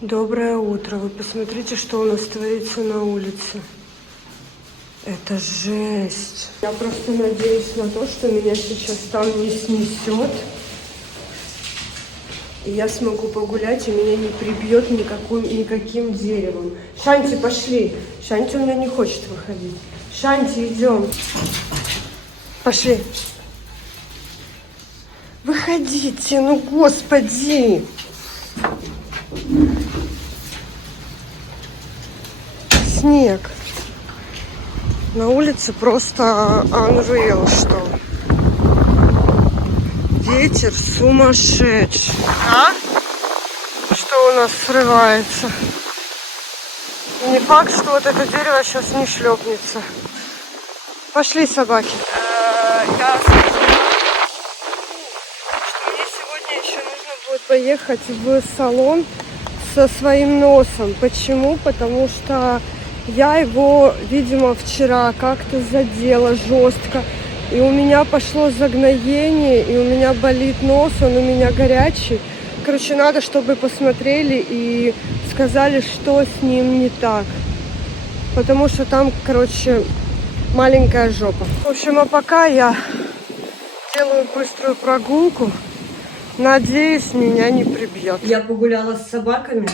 Доброе утро. Вы посмотрите, что у нас творится на улице. Это жесть. Я просто надеюсь на то, что меня сейчас там не снесет. И я смогу погулять, и меня не прибьет никаким деревом. Шанти, пошли. Шанти у меня не хочет выходить. Шанти, идем. Пошли. Выходите, ну господи. Снег. На улице просто unreal, что ветер сумасшедший. А? Что у нас срывается? Не факт, что вот это дерево сейчас не шлепнется. Пошли, собаки. Я скажу, что мне сегодня еще нужно будет поехать в салон со своим носом. Почему? Потому что я его, видимо, вчера как-то задела жестко. И у меня пошло загноение, и у меня болит нос, он у меня горячий. Короче, надо, чтобы посмотрели и сказали, что с ним не так. Потому что там, короче, маленькая жопа. В общем, а пока я делаю быструю прогулку. Надеюсь, меня не прибьет. Я погуляла с собаками.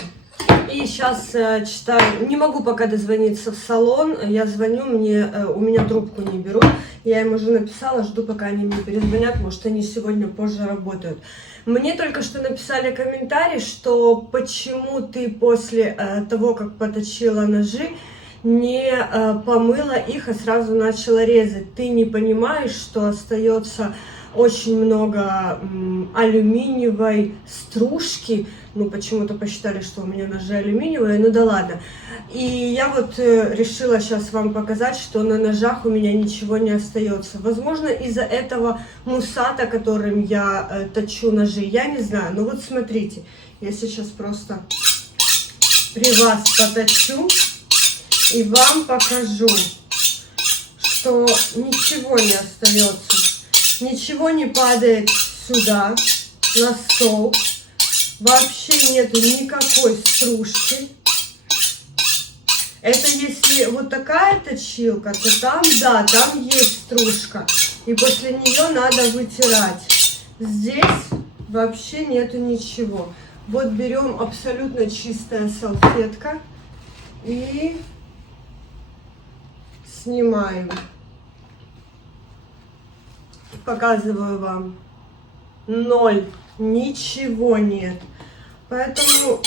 И сейчас читаю, не могу пока дозвониться в салон, я звоню, у меня трубку не берут, я им уже написала, жду, пока они мне перезвонят, может, они сегодня позже работают. Мне только что написали комментарий, что почему ты после того, как поточила ножи, не помыла их, а сразу начала резать. Ты не понимаешь, что остается очень много алюминиевой стружки. Ну, почему-то посчитали, что у меня ножи алюминиевые, ну да ладно. И я вот решила сейчас вам показать, что на ножах у меня ничего не остается. Возможно, из-за этого мусата, которым я точу ножи, я не знаю. Но вот смотрите, я сейчас просто при вас поточу и вам покажу, что ничего не остается. Ничего не падает сюда, на стол. Вообще нету никакой стружки. Это если вот такая точилка, то там, да, там есть стружка. И после нее надо вытирать. Здесь вообще нету ничего. Вот берем абсолютно чистая салфетка и снимаем. Показываю вам. Ноль. Ничего нет. Поэтому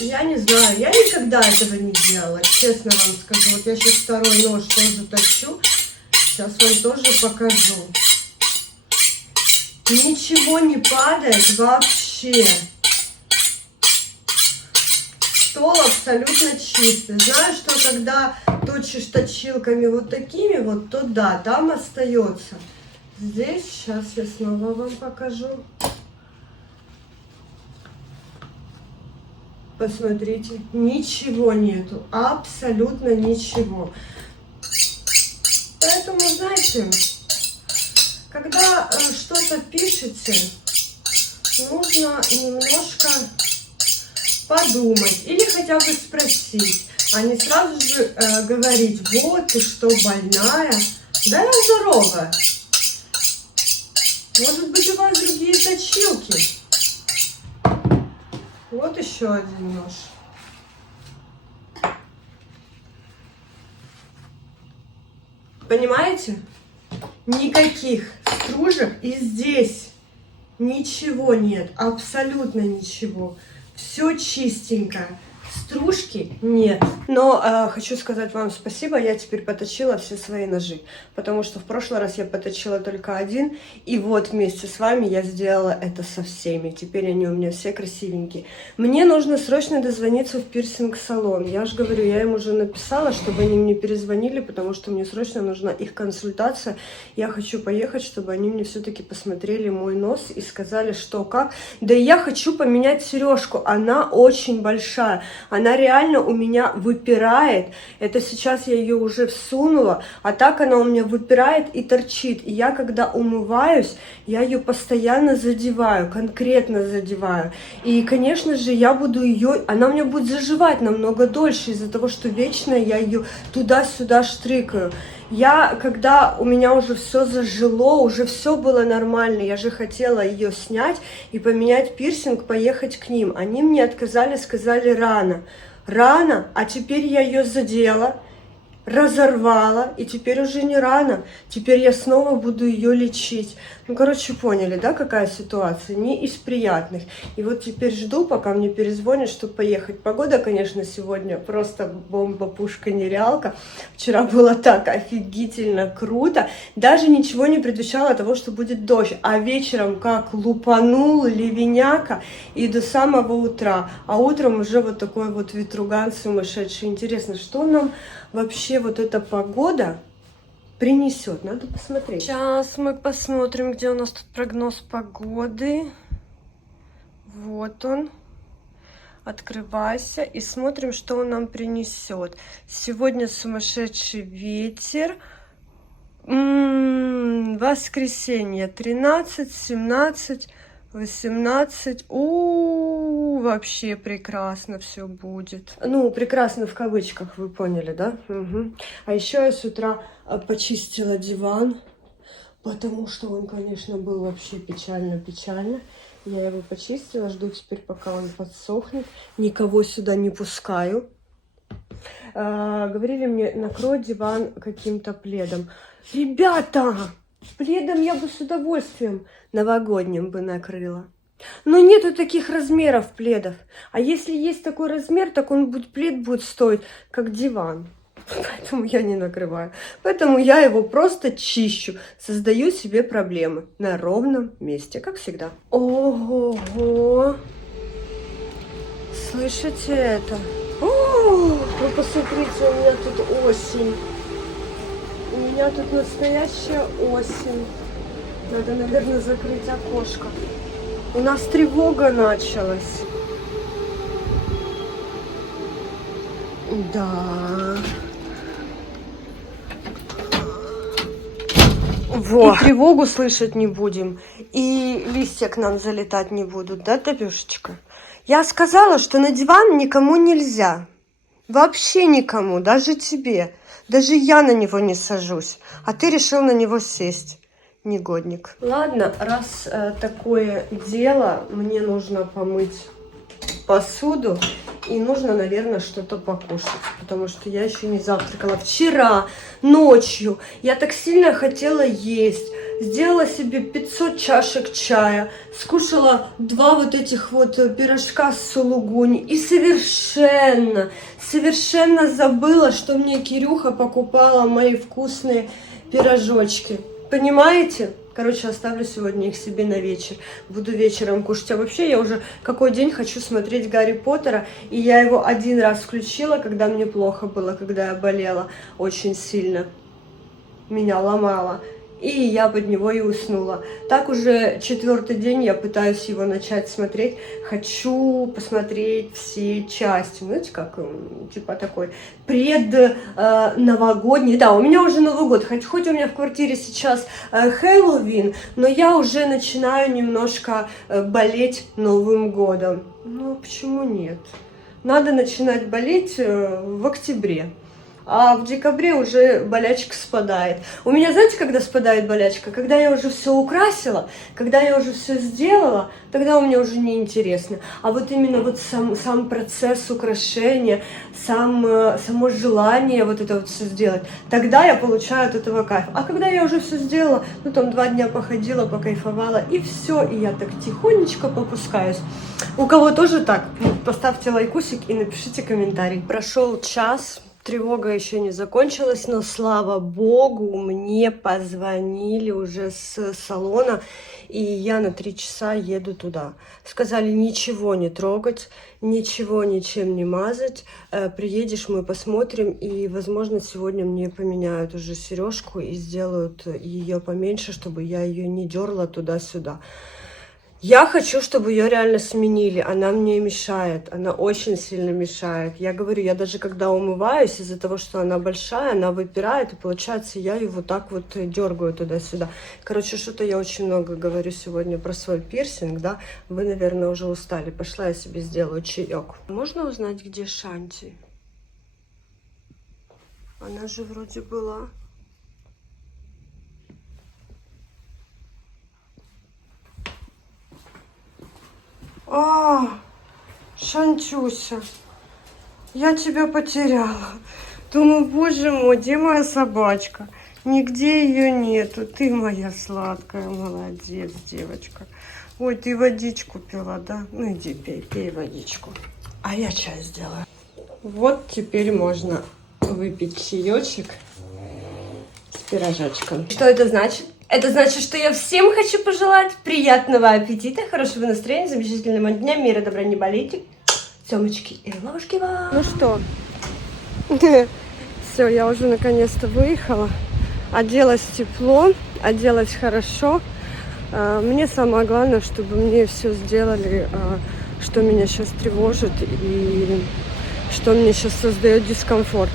я не знаю. Я никогда этого не делала. Честно вам скажу. Вот я сейчас второй нож тоже точу. Сейчас вам тоже покажу. Ничего не падает вообще. Стол абсолютно чистый. Знаю, что когда точишь точилками вот такими вот, то да, там остается. Здесь, сейчас я снова вам покажу. Посмотрите, ничего нету, абсолютно ничего. Поэтому, знаете, когда что-то пишете, нужно немножко подумать или хотя бы спросить, а не сразу же говорить: вот ты что, больная? Да я здоровая. Может быть, у вас другие точилки? Вот еще один нож. Понимаете? Никаких стружек, и здесь ничего нет, абсолютно ничего. Все чистенько. Стружки нет. Но хочу сказать вам спасибо, я теперь поточила все свои ножи, потому что в прошлый раз я поточила только один, и вот вместе с вами я сделала это со всеми. Теперь они у меня все красивенькие. Мне нужно срочно дозвониться в пирсинг-салон. Я же говорю, я им уже написала, чтобы они мне перезвонили, потому что мне срочно нужна их консультация. Я хочу поехать, чтобы они мне все-таки посмотрели мой нос и сказали, что как. Да и я хочу поменять сережку, она очень большая. Она реально у меня выпирает. Это сейчас я ее уже всунула, а так она у меня выпирает и торчит. И я, когда умываюсь, я ее постоянно задеваю, конкретно задеваю. И, конечно же, я буду ее... Она у меня будет заживать намного дольше из-за того, что вечно я ее туда-сюда штрикаю. Когда у меня уже все зажило, уже все было нормально, я же хотела ее снять и поменять пирсинг, поехать к ним. Они мне отказали, сказали рано. Рано, а теперь я ее задела, разорвала, и теперь уже не рано. Теперь я снова буду ее лечить. Ну, короче, поняли, да, какая ситуация? Не из приятных. И вот теперь жду, пока мне перезвонят, чтобы поехать. Погода, конечно, сегодня просто бомба, пушка, нереалка. Вчера было так офигительно круто. Даже ничего не предвещало того, что будет дождь. А вечером как лупанул ливеняка и до самого утра. А утром уже вот такой вот ветруган сумасшедший. Интересно, что нам вообще вот эта погода принесет? Надо посмотреть. Сейчас мы посмотрим, где у нас тут прогноз погоды. Вот он. Открывайся и смотрим, что он нам принесет. Сегодня сумасшедший ветер. Воскресенье 13, 17, 18. Вообще прекрасно все будет. Ну, прекрасно в кавычках, вы поняли, да? Угу. А еще я с утра почистила диван, потому что он, конечно, был вообще печально-печально. Я его почистила, жду теперь, пока он подсохнет. Никого сюда не пускаю. Говорили мне, накрой диван каким-то пледом. Ребята, пледом я бы с удовольствием новогодним бы накрыла. Но нету таких размеров пледов. А если есть такой размер, так плед будет стоить, как диван. Поэтому я не накрываю. Поэтому я его просто чищу. Создаю себе проблемы на ровном месте, как всегда. Ого-го! Слышите это? Вы посмотрите, у меня тут осень. У меня тут настоящая осень. Надо, наверное, закрыть окошко. У нас тревога началась. Да. Во. И тревогу слышать не будем. И листья к нам залетать не будут, да, Табюшечка? Я сказала, что на диван никому нельзя. Вообще никому, даже тебе. Даже я на него не сажусь. А ты решил на него сесть. Негодник. Ладно, раз такое дело, мне нужно помыть посуду и нужно, наверное, что-то покушать, потому что я еще не завтракала. Вчера ночью я так сильно хотела есть, сделала себе 500 чашек чая, скушала 2 вот этих вот пирожка с сулугуни и совершенно забыла, что мне Кирюха покупала мои вкусные пирожочки. Понимаете? Короче, оставлю сегодня их себе на вечер. Буду вечером кушать. А вообще я уже какой день хочу смотреть Гарри Поттера. И я его 1 раз включила, когда мне плохо было, когда я болела очень сильно. Меня ломало. И я под него и уснула. Так уже 4-й день я пытаюсь его начать смотреть. Хочу посмотреть все части. Знаете, как, типа такой новогодний. Да, у меня уже Новый год. Хоть у меня в квартире сейчас Хэллоуин, но я уже начинаю немножко болеть Новым годом. Ну, почему нет? Надо начинать болеть в октябре. А в декабре уже болячка спадает. У меня, знаете, когда спадает болячка? Когда я уже все украсила, когда я уже все сделала, тогда у меня уже не интересно. А вот именно вот сам процесс украшения, само желание вот это вот все сделать, тогда я получаю от этого кайф. А когда я уже все сделала, ну там 2 дня походила, покайфовала, и все, и я так тихонечко попускаюсь. У кого тоже так, поставьте лайкусик и напишите комментарий. Прошел час. Тревога еще не закончилась, но, слава богу, мне позвонили уже с салона, и я на 3 часа еду туда. Сказали ничего не трогать, ничего ничем не мазать. Приедешь, мы посмотрим, и, возможно, сегодня мне поменяют уже сережку и сделают ее поменьше, чтобы я ее не дерла туда-сюда. Я хочу, чтобы ее реально сменили. Она мне мешает. Она очень сильно мешает. Я говорю, я даже когда умываюсь, из-за того, что она большая, она выпирает, и получается, я ее вот так вот дергаю туда-сюда. Короче, что-то я очень много говорю сегодня про свой пирсинг, да? Вы, наверное, уже устали. Пошла я себе сделаю чаек. Можно узнать, где Шанти? Она же вроде была. А, Шантюся, я тебя потеряла. Думаю, боже мой, где моя собачка? Нигде ее нету. Ты моя сладкая, молодец, девочка. Ой, ты водичку пила, да? Ну иди пей, пей водичку. А я чай сделаю. Вот теперь можно выпить чаечек с пирожочком. Что это значит? Это значит, что я всем хочу пожелать приятного аппетита, хорошего настроения, замечательного дня, мира, добра, не болейте. Семочки и ложки вам. Ну что, все, я уже наконец-то выехала. Оделась тепло, оделась хорошо. Мне самое главное, чтобы мне все сделали, что меня сейчас тревожит и что мне сейчас создает дискомфорт.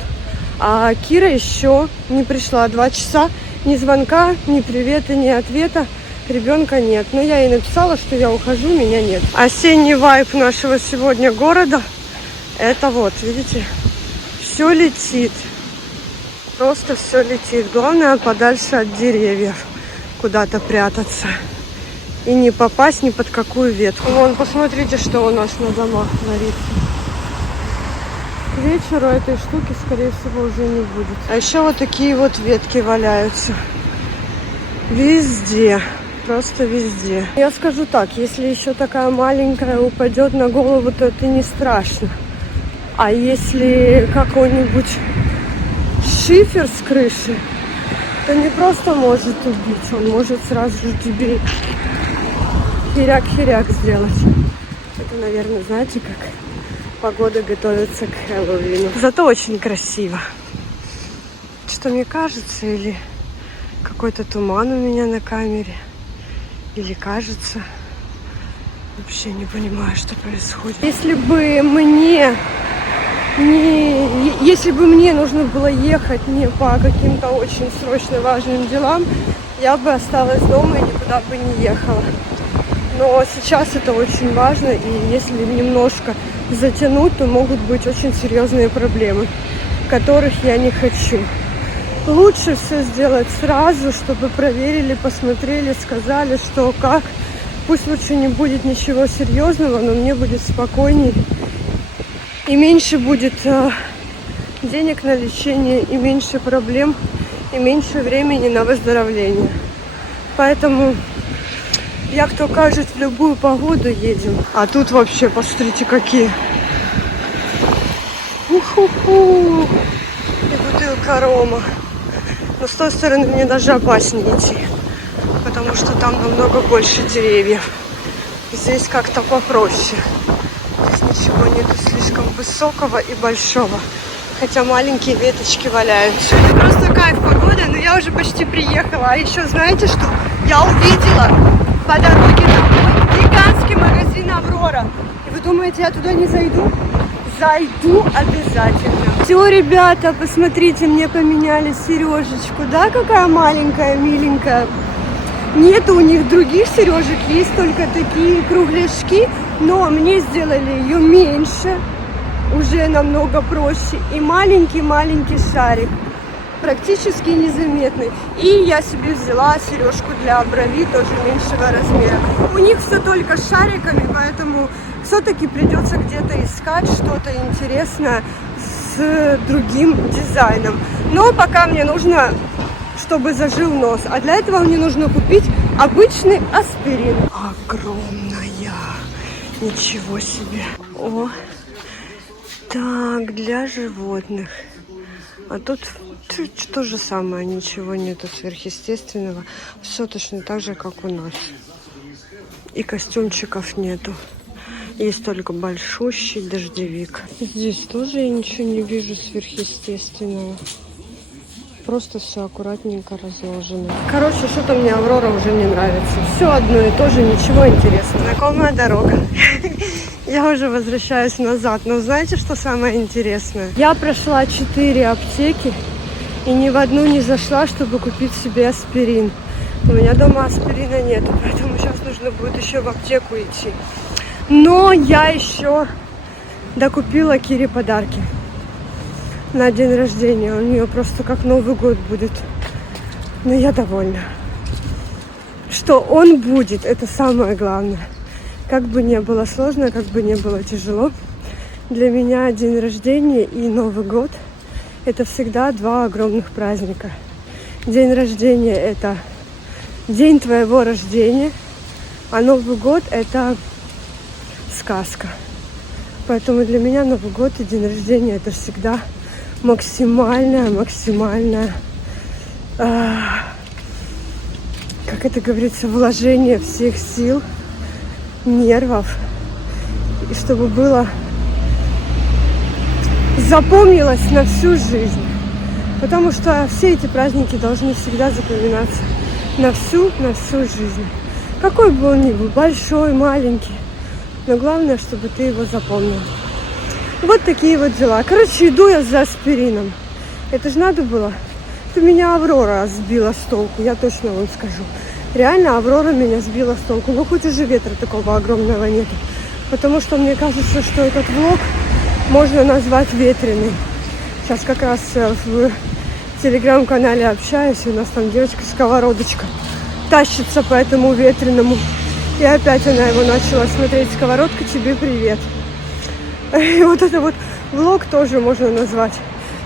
А Кира еще не пришла. 2 часа. Ни звонка, ни привета, ни ответа. Ребенка нет. Но я ей написала, что я ухожу, меня нет. Осенний вайб нашего сегодня города. Это вот, видите, все летит. Просто все летит. Главное, подальше от деревьев. Куда-то прятаться. И не попасть ни под какую ветку. Вон, посмотрите, что у нас на домах творится. К вечеру этой штуки, скорее всего, уже не будет. А еще вот такие вот ветки валяются. Везде. Просто везде. Я скажу так, если еще такая маленькая упадет на голову, то это не страшно. А если какой-нибудь шифер с крыши, то не просто может убить, он может сразу же тебе херяк-херяк сделать. Это, наверное, знаете, как погода готовится к Хэллоуину. Зато очень красиво. Что мне кажется, или какой-то туман у меня на камере, или кажется. Вообще не понимаю, что происходит. Если бы мне нужно было ехать не по каким-то очень срочно важным делам, я бы осталась дома и никуда бы не ехала. Но сейчас это очень важно, и если немножко затянуть, то могут быть очень серьезные проблемы, которых я не хочу. Лучше все сделать сразу, чтобы проверили, посмотрели, сказали, что как. Пусть лучше не будет ничего серьезного, но мне будет спокойнее. И меньше будет денег на лечение, и меньше проблем, и меньше времени на выздоровление. Поэтому, як то кажут, в любую погоду едем. А тут вообще, посмотрите, какие. Уху-ху. И бутылка рома. Но с той стороны мне даже опаснее идти, потому что там намного больше деревьев. Здесь как-то попроще. Здесь ничего нету слишком высокого и большого. Хотя маленькие веточки валяются. Это просто кайф погода, но я уже почти приехала. А еще знаете что? Я увидела по дороге домой гигантский магазин «Аврора». И вы думаете, я туда не зайду? Зайду обязательно. Все, ребята, посмотрите, мне поменяли сережечку. Да, какая маленькая, миленькая. Нет у них других сережек, есть только такие кругляшки, но мне сделали ее меньше, уже намного проще. И маленький-маленький шарик, практически незаметный. И я себе взяла сережку для брови, тоже меньшего размера. У них все только с шариками, поэтому все-таки придется где-то искать что-то интересное с другим дизайном. Но пока мне нужно, чтобы зажил нос. А для этого мне нужно купить обычный аспирин. Огромная. Ничего себе. О, так, для животных. А тут то же самое, ничего нету сверхъестественного. Все точно так же, как у нас. И костюмчиков нету. Есть только большущий дождевик. Здесь тоже я ничего не вижу сверхъестественного. просто все аккуратненько разложено. Короче, что-то мне Аврора уже не нравится. Все одно и то же, ничего интересного. Знакомая дорога. Я уже возвращаюсь назад. Но знаете, что самое интересное? Я прошла 4 аптеки и ни в одну не зашла, чтобы купить себе аспирин. У меня дома аспирина нет, поэтому сейчас нужно будет еще в аптеку идти. Но я еще докупила Кире подарки на день рождения. У нее просто как Новый год будет. Но я довольна. Что он будет, это самое главное. Как бы не было сложно, как бы не было тяжело, для меня день рождения и Новый год – это всегда два огромных праздника. День рождения – это день твоего рождения, а Новый год – это сказка. Поэтому для меня Новый год и день рождения – это всегда максимальное, как это говорится, вложение всех сил, нервов, и чтобы было запомнилось на всю жизнь. Потому что все эти праздники должны всегда запоминаться на всю жизнь. Какой бы он ни был, большой, маленький, но главное, чтобы ты его запомнил. Вот такие вот дела. Короче, иду я за аспирином. Это же надо было. Это меня Аврора сбила с толку, я точно вам скажу. Реально Аврора меня сбила с толку. Ну, хоть уже ветра такого огромного нету. Потому что мне кажется, что этот влог можно назвать ветреный. Сейчас как раз в телеграм-канале общаюсь, и у нас там девочка-сковородочка тащится по этому ветреному. И опять она его начала смотреть. Сковородка, тебе привет. И вот это вот влог тоже можно назвать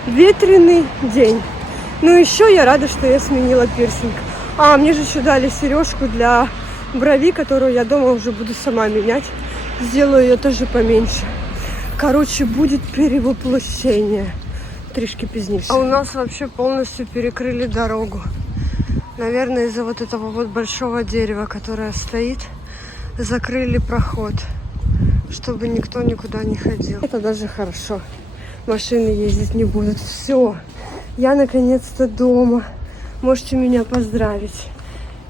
ветреный день. Ну, еще я рада, что я сменила пирсинг. А, мне же еще дали сережку для брови, которую я дома уже буду сама менять. Сделаю ее тоже поменьше. Короче, будет перевоплощение. Трішки пізніше. А у нас вообще полностью перекрыли дорогу. Наверное, из-за вот этого вот большого дерева, которое стоит, закрыли проход, чтобы никто никуда не ходил. Это даже хорошо. Машины ездить не будут. Все. Я наконец-то дома. Можете меня поздравить.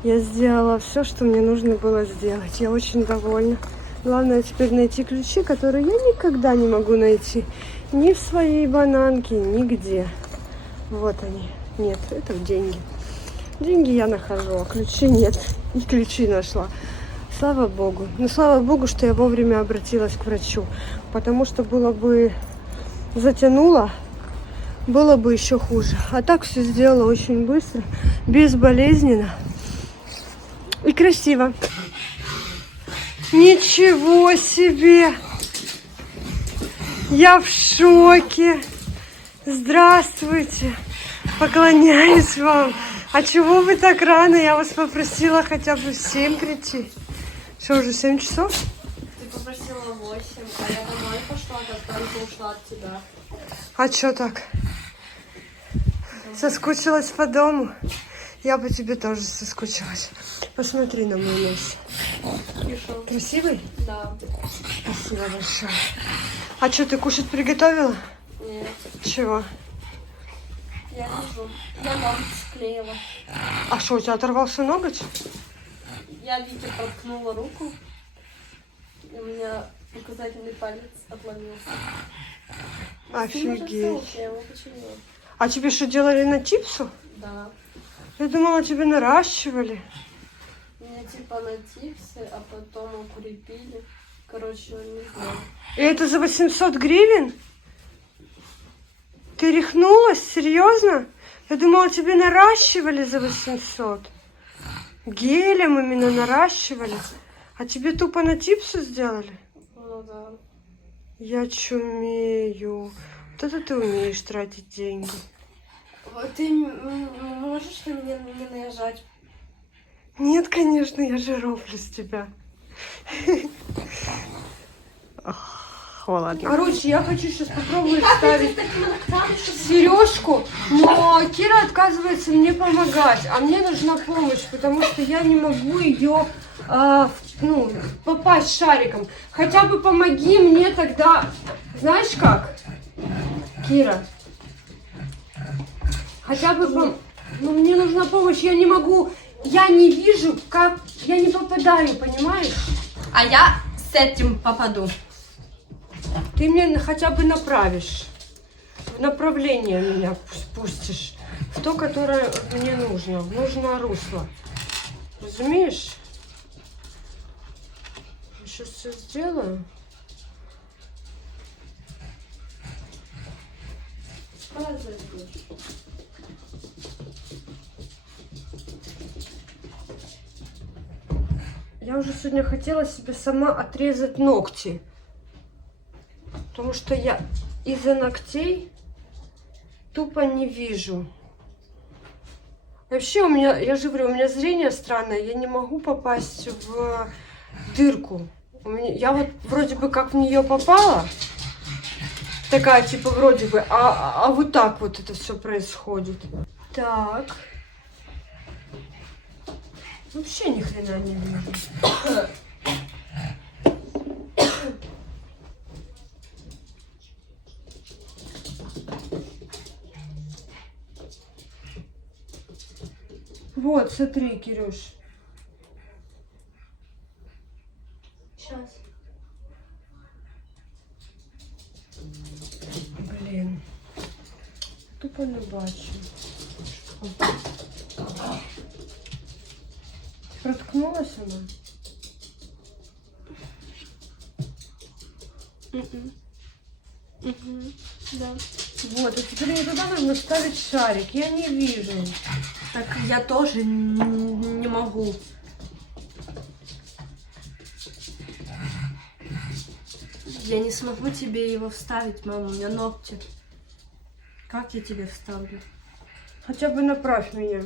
Я сделала все, что мне нужно было сделать. Я очень довольна. Главное теперь найти ключи, которые я никогда не могу найти. Ни в своей бананке, нигде. Вот они. Нет, это деньги. Деньги я нахожу, а ключи нет. И ключи нашла. Слава Богу. Ну, слава Богу, что я вовремя обратилась к врачу. Потому что было бы затянуло, было бы еще хуже. А так все сделала очень быстро, безболезненно и красиво. Ничего себе! Я в шоке! Здравствуйте! Поклоняюсь вам! А чего вы так рано? Я вас попросила хотя бы в 7 прийти. Что, уже 7 часов? Ты попросила 8, а я домой пошла, как только ушла от тебя. А чё так? Соскучилась по дому? Я по тебе тоже соскучилась. Посмотри на мой нос. Красивый? Да. Спасибо большое. А что, ты кушать приготовила? Нет. Чего? Я лежу. Я ноготь склеила. А что, у тебя оторвался ноготь? Я Вите проткнула руку, и у меня указательный палец отломился. Офигеть. Я его починила. А тебе что, делали на типсу? Да. Я думала, тебе наращивали. Меня типа на типсы, а потом укрепили. Короче, не знаю. И это за 800 гривен? Ты рехнулась? Серьезно? Я думала, тебе наращивали за 800. Гелем именно наращивали. А тебе тупо на типсу сделали? Ну да. Я чумею. Вот это ты умеешь тратить деньги. Вот ты можешь на меня не наезжать? Нет, конечно, я же рофлю с тебя. Холодно. Короче, я хочу сейчас попробовать ставить сережку, но Кира отказывается мне помогать, а мне нужна помощь, потому что я не могу ее попасть шариком. Хотя бы помоги мне тогда, знаешь как, Кира? Хотя бы, ну, мне нужна помощь, я не могу, я не вижу, как, я не попадаю, понимаешь? А я с этим попаду. Ты мне хотя бы направишь, в направление меня пустишь, в то, которое мне нужно, в нужное русло. Разумеешь? Я сейчас все сделаю. Я уже сегодня хотела себе сама отрезать ногти. Потому что я из-за ногтей тупо не вижу. Вообще у меня, я же говорю, у меня зрение странное. Я не могу попасть в дырку. Я вот вроде бы как в нее попала. Такая типа вроде бы. А вот так вот это все происходит. Так. Вообще ни хрена не вижу. Вот, смотри, Кирюш. Сейчас. Блін. Тупо не бачу. Проткнулась она? Да. Вот, а теперь мне туда нужно ставить шарик. Я не вижу. Так я тоже не могу. Я не смогу тебе его вставить, мама, у меня ногти. Как я тебе вставлю? Хотя бы направь меня.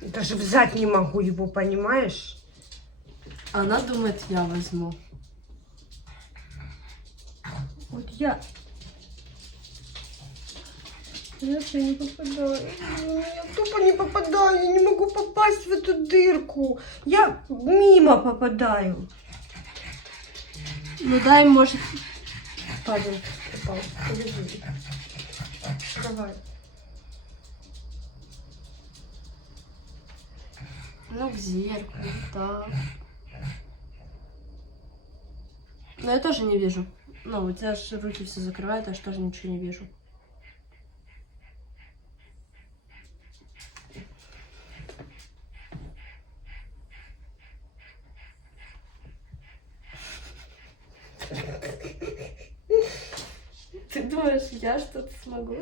Даже взять не могу его, понимаешь? Она думает, я возьму. Вот я не попадаю. Я тупо не попадаю. Я не могу попасть в эту дырку. Я мимо попадаю. Ну дай, может... Падал, упал. Подожди. Давай. Ну, к зеркалу, так. Но я тоже не вижу. Ну, у тебя же руки все закрывают, я же тоже ничего не вижу. Ты думаешь, я что-то смогу?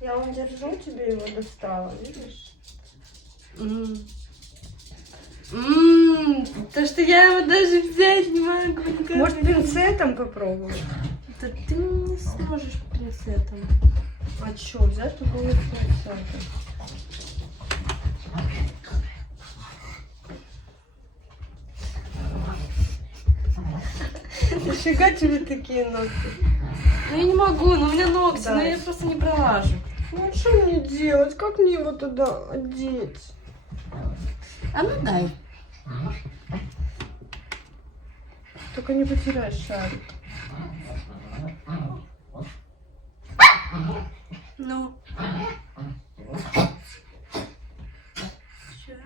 Я вам держу, тебе его достала, видишь? То, что я его даже взять не могу. Никак. Может, пинцетом попробовать? Да ты не сможешь пинцетом. А что, взять другого пинцета? Нафига тебе такие ногти? Ну я не могу, но у меня ногти, Да. но я просто не пролажу. Ну что мне делать? Как мне его туда одеть? А ну дай. Только не потеряй шарик. Ну. Сейчас.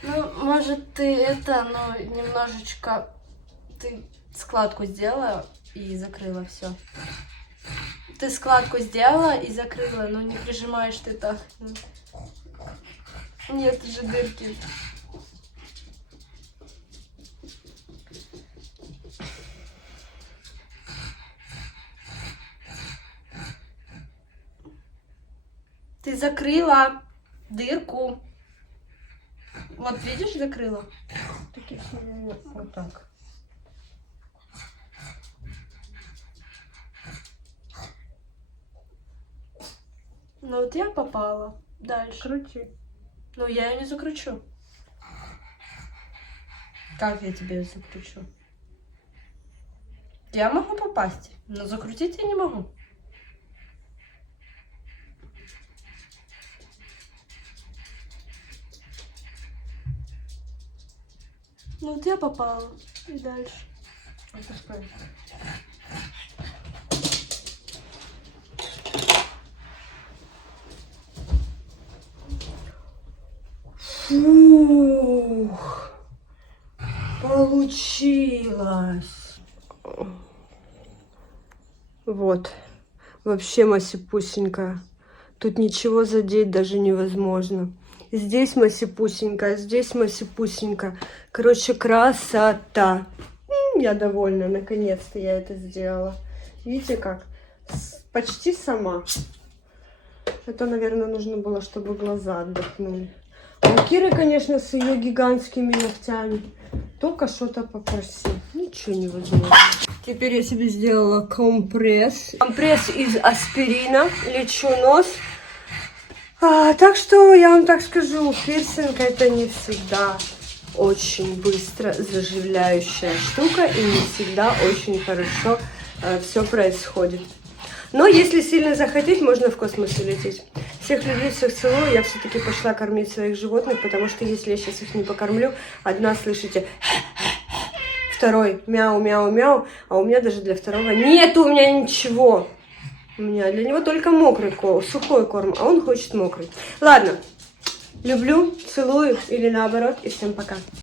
Ну, может, ты это, ну, немножечко... Ты складку сделала и закрыла все. Ты складку сделала и закрыла, но не прижимаешь ты так. Нет же дырки. Ты закрыла дырку. Вот видишь, закрыла. Таких нет. Вот так. Ну вот я попала. Дальше. Крути. Ну я ее не закручу. Как я тебе закручу? Я могу попасть, но закрутить я не могу. Ну вот я попала. И дальше. Отпускай. Фух. Получилось. Вот. Вообще масипусенькая. Тут ничего задеть даже невозможно. Здесь масипусенькая, здесь масипусенькая. Короче, красота. Я довольна, наконец-то я это сделала. Видите как? Почти сама. Это, наверное, нужно было, чтобы глаза отдохнули. А у Киры, конечно, с ее гигантскими ногтями. Только что-то попроси. Ничего невозможно. Теперь я себе сделала компресс. Компресс из аспирина. Лечу нос. Так что я вам так скажу, пирсинг это не всегда очень быстро заживляющая штука и не всегда очень хорошо все происходит. Но если сильно захотеть, можно в космос улететь. Всех люблю, всех целую. Я все-таки пошла кормить своих животных, потому что если я сейчас их не покормлю, одна слышите, второй мяу-мяу-мяу, а у меня даже для второго нету у меня ничего. У меня для него только мокрый корм, сухой корм, а он хочет мокрый. Ладно, люблю, целую или наоборот, и всем пока.